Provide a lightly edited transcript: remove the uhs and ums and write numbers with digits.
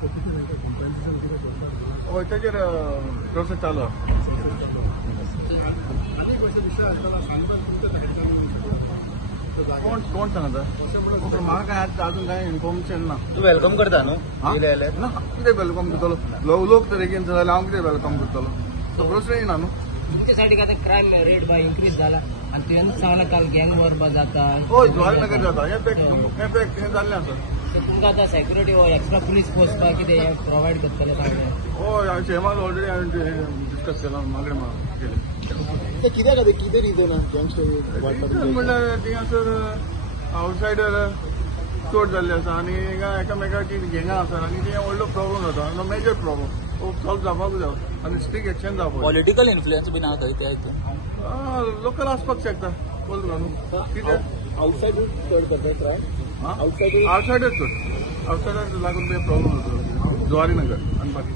हय ताजेर प्रोसेस चालू कोण सांगता म्हाका काय अजून काय इन्फॉर्मेशन ना. तू वेलकम करता न्हू ना कितें वेलकम करतलो लोक तर एक जाल्यार हांव कितें वेलकम करतलो तो प्रोसेस ना न्हू. तुमच्या सायडीक आता क्रायम रेट बाय इन्क्रीज झाला आणि तुवें सांगला काल गँग वॉर जाता. हय ज्वारीनगर जाता हे पॅक हे जाल्लें आसा. तुमकां आतां सेक्युरिटी व एक्स्ट्रा पुलीस फोर्स बा कितें प्रोवायड करतले सांगलें. हय हांवें शेमाक ऑलरेडी हांवें डिस्कस केला मागणे केले. कितें रिजन म्हणल्यार थिंगासर आवटसायडर चड जाल्ले आसा आनी एकामेकाची गँगां आसा आनी ते व्हडलो प्रॉब्लम जाता मेजर प्रॉब्लम सॉल्व जावपाक जाय आनी स्ट्रिक्ट एक्शन जावपाक. पॉलिटिकल इन्फ्लुएन्स बीन आहा थंय ते हातून लोकल आसपाक शकता बोल न्हू कितें आउटसाइड चड करता क्रायम आवटसायडर लागून ते प्रॉब्लम जाता ज्वारीनगर आनी बाकी